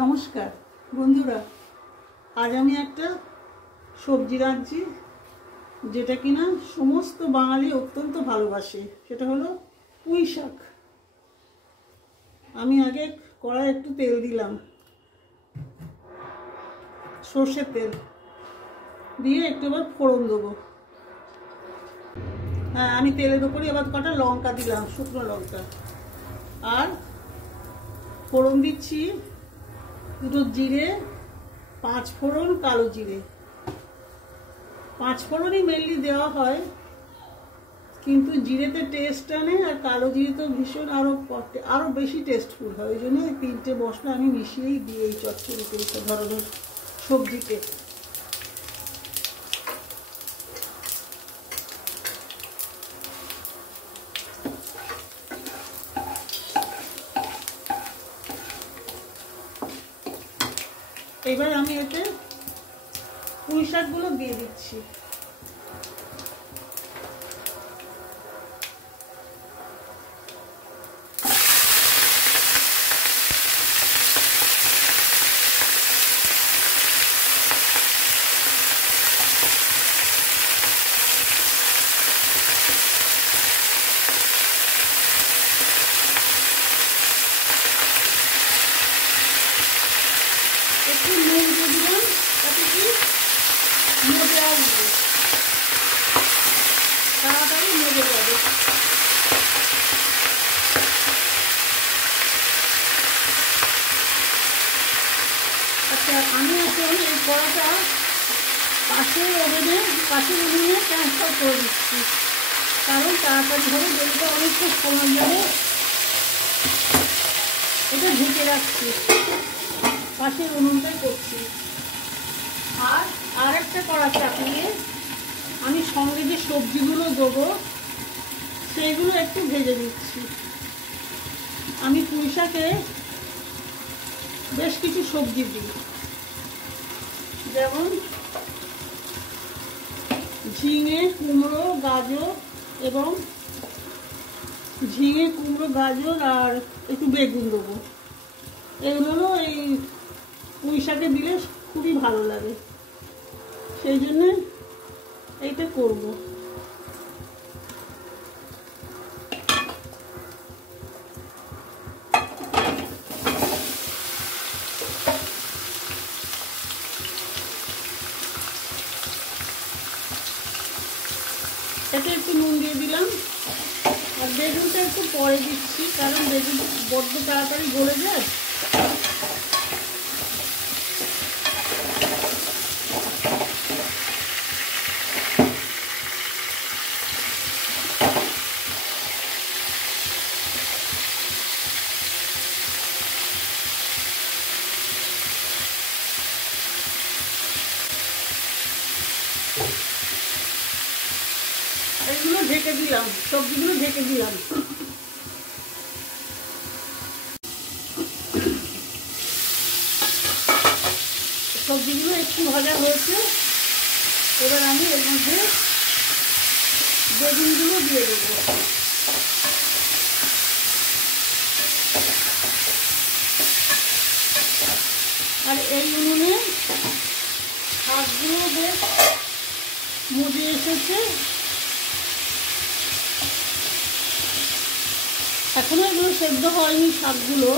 নমস্কার বন্ধুরা, আজ আমি একটা সবজি রাঁধছি যেটা কিনা সমস্ত বাঙালি অত্যন্ত ভালোবাসে। সেটা হলো পুঁই শাক। আমি আগে কড়াই একটু তেল দিলাম, সর্ষের তেল দিয়ে একটু এবার ফোড়ন দেবো। হ্যাঁ, আমি তেলের উপরে এবার কটা লঙ্কা দিলাম, শুকনো লঙ্কা, আর ফোড়ন দিচ্ছি দুটো জিরে, 5 ফোড়ন, কালো জিরে। 5 ফোড়নই মেনলি দেওয়া হয়, কিন্তু জিরেতে টেস্ট আনে আর কালো জিরে তো ভীষণ আরো বেশি টেস্টফুল হয়। ওই জন্য 3টে মশলা আমি মিশিয়েই দিই এই চচ্চড়িতে, এই ধরনের সবজিতে। এবার আমি এতে পুঁই শাকগুলো দিয়ে দিচ্ছি। একটু নুন দিয়ে দিলাম, তাতে কি মজে আসবে, তাড়াতাড়ি মজে যাবে। আচ্ছা, আমি এখন এই কড়াটা পাশের উনুনে ট্রান্সফার করে দিচ্ছি, কারণ তাড়াতাড়ি ধরে বেলতে অনেকটা সময় যাবে। এটা ঢেকে রাখছি, পাশের উনুনটাই করছি। আর একটা কড়া চাপিয়ে আমি সঙ্গে যে সবজিগুলো দেবো সেইগুলো একটু ভেজে নিচ্ছি। আমি পুঁই শাকে বেশ কিছু সবজি দিই, যেমন ঝিঙে, কুমড়ো, গাজর এবং আর একটু বেগুন দেবো। এগুলো এই পুঁই শাকে দিলে খুবই ভালো লাগে, সেই জন্য এইটা করব। এতে একটু নুন দিয়ে দিলাম, আর বেগুনটা একটু পরে দিচ্ছি, কারণ বেগুন বড্ড তাড়াতাড়ি গলে যায়। এগুলো ঢেকে দিলাম, সবজিগুলো ঢেকে দিলাম। সবজিগুলো একটু ভাজা হয়েছে, এবার আমি এর মধ্যে বেগুনগুলো দিয়ে দেবো। আর এই উনুনে শাকগুলো বেশ মজে এসেছে। এখনো এগুলো সেদ্ধ হয়নি শাকগুলো,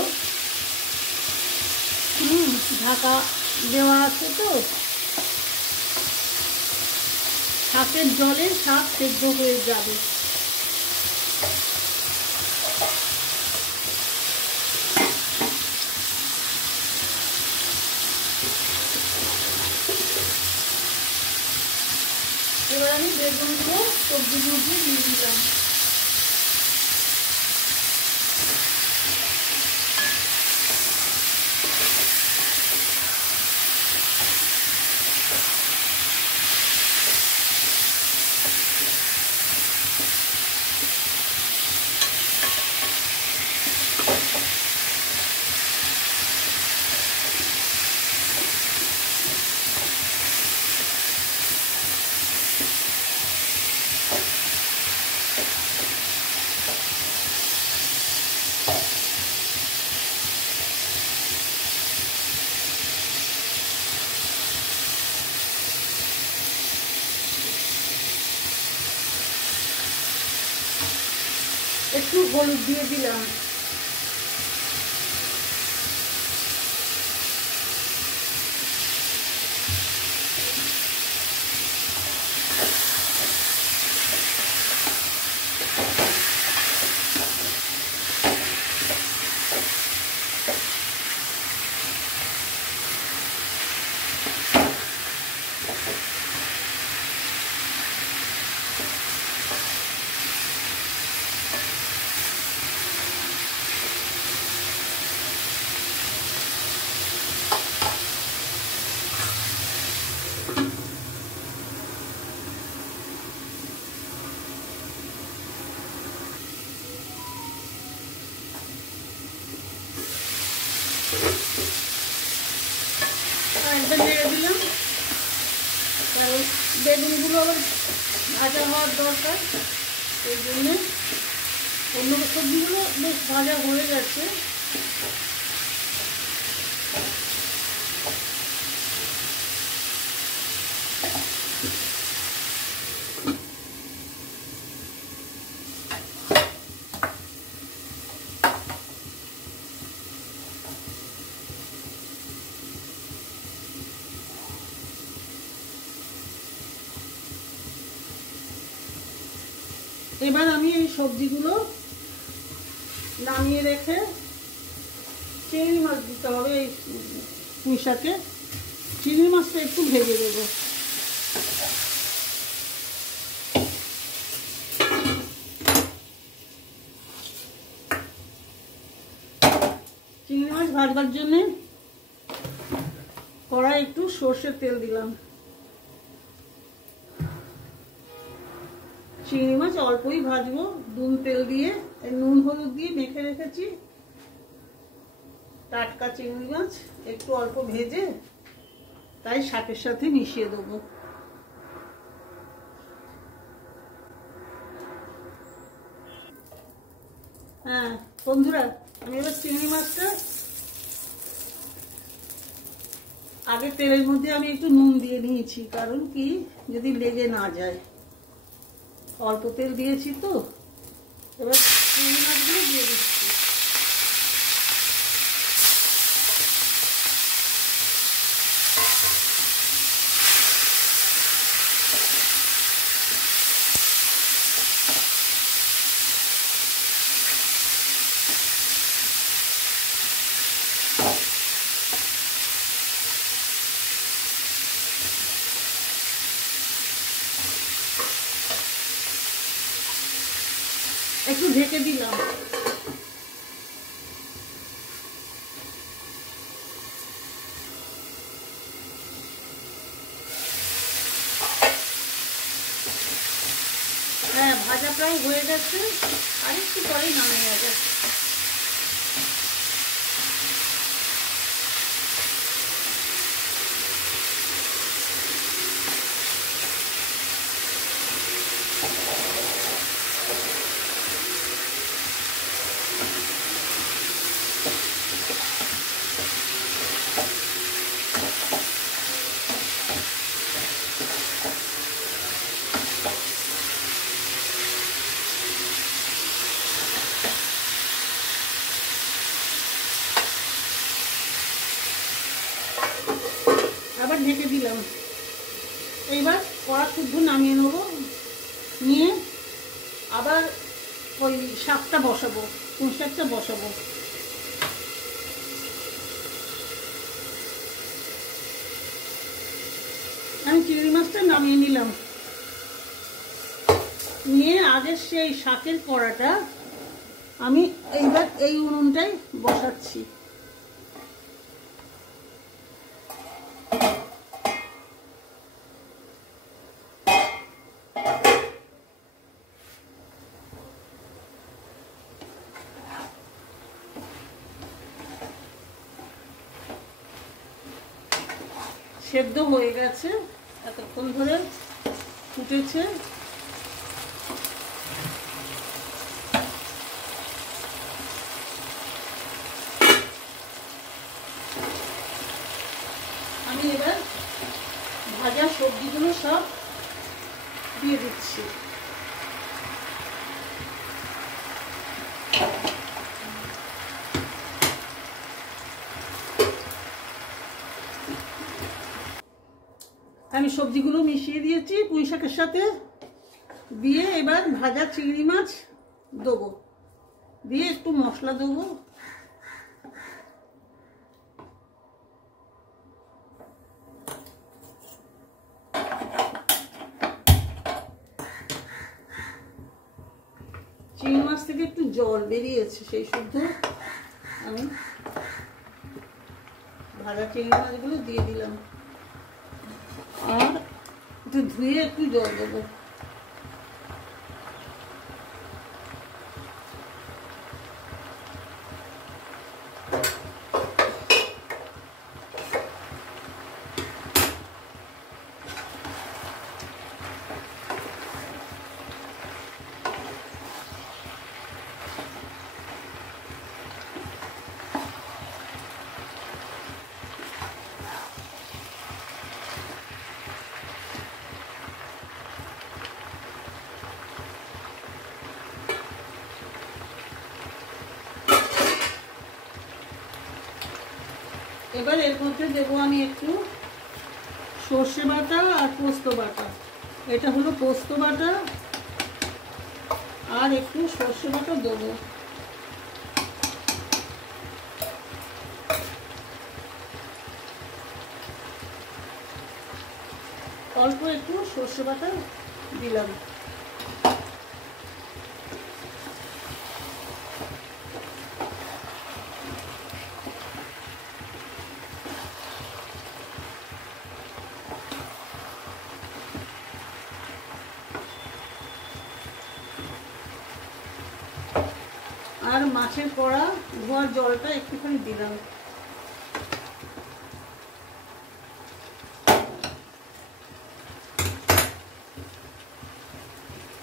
ঢাকা দেওয়া আছে তো, শাকের জলে শাক সেদ্ধ হয়ে যাবে। এবার আমি বেগুনগুলো সবজিগুলো দিয়ে দিলাম। একটু হলুদ দিয়ে দিলাম। একবার নেড়ে দিলাম, কারণ বেগুনগুলো আবার ভাজা হওয়ার দরকার, এই জন্যে। অন্য সবজিগুলো বেশ ভাজা হয়ে গেছে। এবার আমি এই সবজিগুলো নামিয়ে রেখে চিংড়ি মাছ দিতে হবে। এই পুঁই শাকে চিংড়ি মাছটা একটু ভেজে দেবো। চিংড়ি মাছ ভাজবার জন্যে কড়াই একটু সর্ষের তেল দিলাম। চিংড়ি মাছ অল্পই ভাজবো, নুন তেল দিয়ে, নুন হলুদ দিয়ে মেখে রেখেছি। টাটকা চিংড়ি মাছ একটু অল্প ভেজে তাই শাকের সাথে মিশিয়ে দেবো। হ্যাঁ বন্ধুরা, আমি এবার চিংড়ি মাছটা আগে তেলের মধ্যে আমি একটু নুন দিয়ে নিয়েছি, কারণ কি যদি লেগে না যায়। অল্প তেল দিয়েছি তো, এবার চিংড়ি মাছগুলো দিয়ে দিচ্ছি। একটু ঢেকে দিলাম। হ্যাঁ, ভাজা প্রায় হয়ে গেছে, আর একটু পরেই নামিয়ে যাবে। আবার ঢেকে দিলাম। এইবার কড়া শুদ্ধ নামিয়ে নেব, নিয়ে আবার ওই শাকটা বসাবো, পুঁই শাকটা বসাবো। আমি চিংড়ি মাছটা নামিয়ে নিলাম, নিয়ে আগের সেই শাকের কড়াটা আমি এইবার এই উনুনটাই বসাচ্ছি। সেদ্ধ হয়ে গেছে, এতক্ষণ ধরে ফুটেছে। আমি এবার ভাজা সবজিগুলো সব দিয়ে দিচ্ছি। আমি সবজিগুলো মিশিয়ে দিয়েছি পুঁই শাকের সাথে, দিয়ে এবার ভাজা চিংড়ি মাছ দেবো, দিয়ে একটু মশলা দেবো। চিংড়ি মাছ থেকে একটু জল বেরিয়েছে, সেই শুদ্ধ আমি ভাজা চিংড়ি মাছগুলো দিয়ে দিলাম, আর একটু ধুয়ে একটু জল দেবো। এবার এর মধ্যে দেবো আমি একটু সর্ষে বাটা আর পোস্ত বাটা। এটা হলো পোস্ত বাটা, আর একটু সর্ষে বাটা দেবো। অল্প একটু সর্ষে বাটা দিলাম। আর মাছের কড়া ধোয়ার জলটা একটুখানি দিলাম।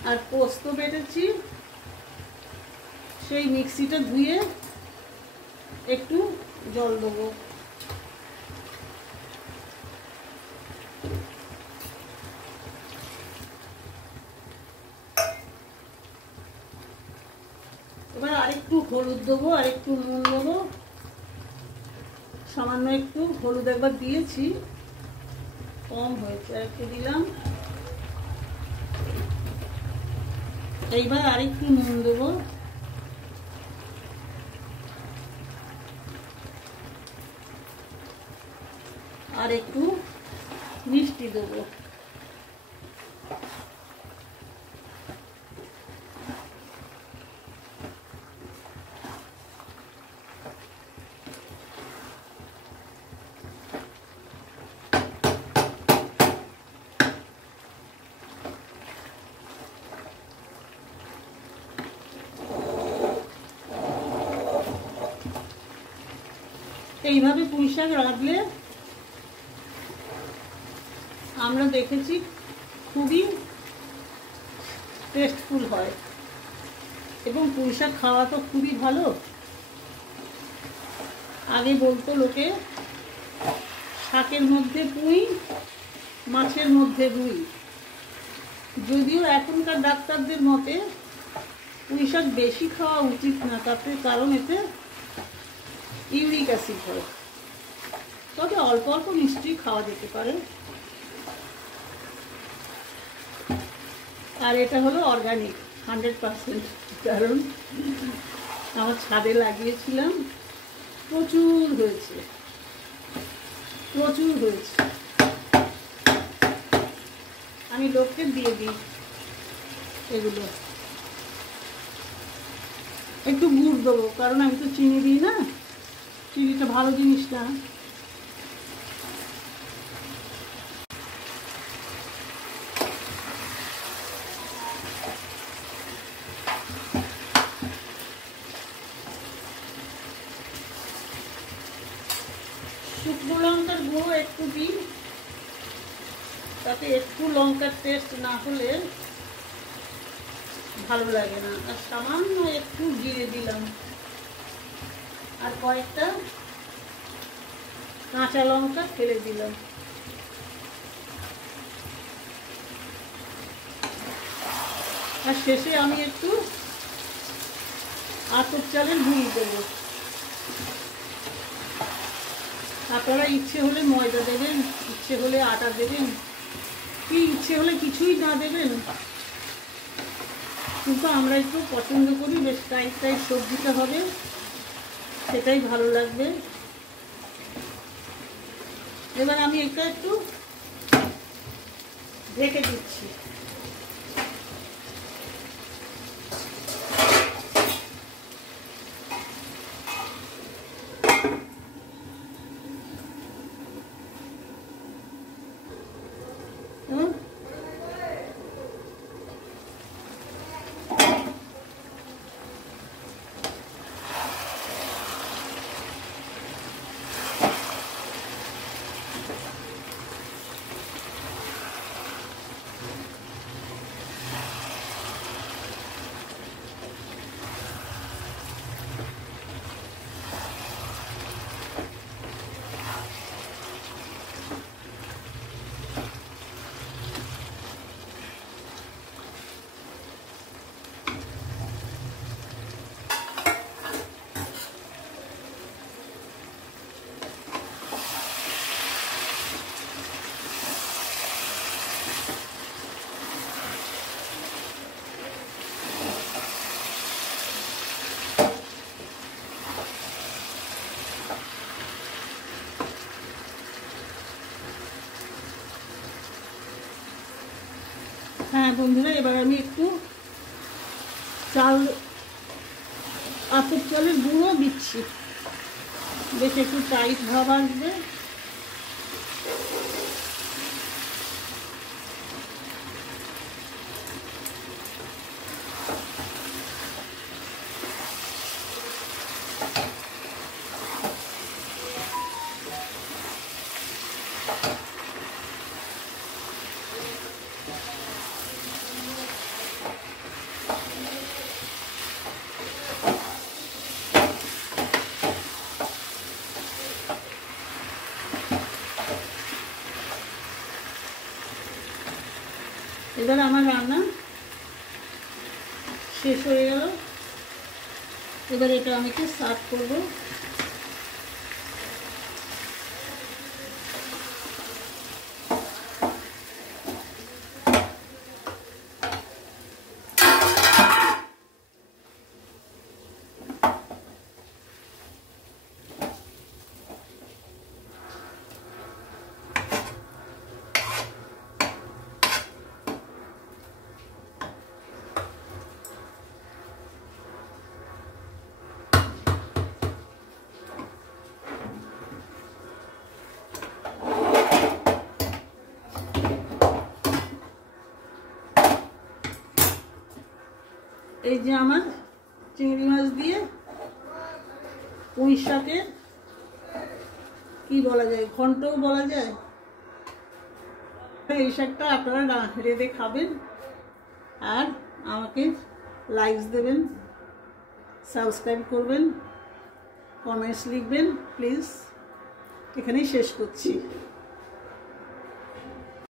আর পোস্ত বেটেছি, সেই মিক্সিটা ধুয়ে একটু জল দেবো। এবার আরেকটু হলুদ দেবো, আর একটু নুন দেবো, সামান্য একটু হলুদ একবার দিয়েছি, কম হয়েছে, আর একটু দিলাম। এইবার আরেকটু নুন দেবো, আর একটু মিষ্টি দেবো। এইভাবে পুঁই শাক রাঁধলে আমরা দেখেছি খুবই টেস্টফুল হয়, এবং পুঁই শাক খাওয়া তো খুবই ভালো। আগে বলতো লোকে শাকের মধ্যে পুঁই, মাছের মধ্যে রুই। যদিও এখনকার ডাক্তারদের মতে পুঁই শাক বেশি খাওয়া উচিত না, তাতে কারণ এতে ইউরিক অ্যাসিড হয়। তবে অল্প অল্প নিশ্চয়ই খাওয়া যেতে পারে। আর এটা হলো অর্গানিক 100%, কারণ আমার ছাদে লাগিয়েছিলাম, প্রচুর হয়েছে, প্রচুর হয়েছে। আমি লোককে দিয়ে দিই এগুলো। একটু গুড় দেবো, কারণ আমি তো চিনি দিই না, চিনিটা ভালো জিনিস না। শুকনো লঙ্কার গুঁড়ো একটু দিই, তাতে একটু লঙ্কার টেস্ট না হলে ভালো লাগে না। আর সামান্য একটু জিরে দিলাম, আর কয়েকটা কাঁচা লঙ্কা ফেলে দিলাম। আর শেষে আমি একটু আতপ চালের গুঁড়ি দেবো। আপনারা ইচ্ছে হলে ময়দা দেবেন, ইচ্ছে হলে আটা দেবেন, কি ইচ্ছে হলে কিছুই না দেবেন, কিন্তু আমরা একটু পছন্দ করি বেশ টাইট টাইট সবজিটা হবে, সেটাই ভালো লাগবে। এবার আমি এটা একটু ঢেকে দিচ্ছি। হ্যাঁ বন্ধুরা, এবার আমি একটু আতপ চালের গুঁড়ো দিচ্ছি, বেশ একটু টাইট ভাব আসবে। এবার আমার রান্না শেষ হয়ে গেল। এবার এটা আমি সার্ভ করব। এই যে আমার চিংড়ি মাছ দিয়ে পুঁই শাকের কি বলা যায়, ঘন্টও বলা যায়। এই শাকটা আপনারা রেঁধে খাবেন, আর আমাকে লাইকস দেবেন, সাবস্ক্রাইব করবেন, কমেন্টস লিখবেন প্লিজ। এখানেই শেষ করছি।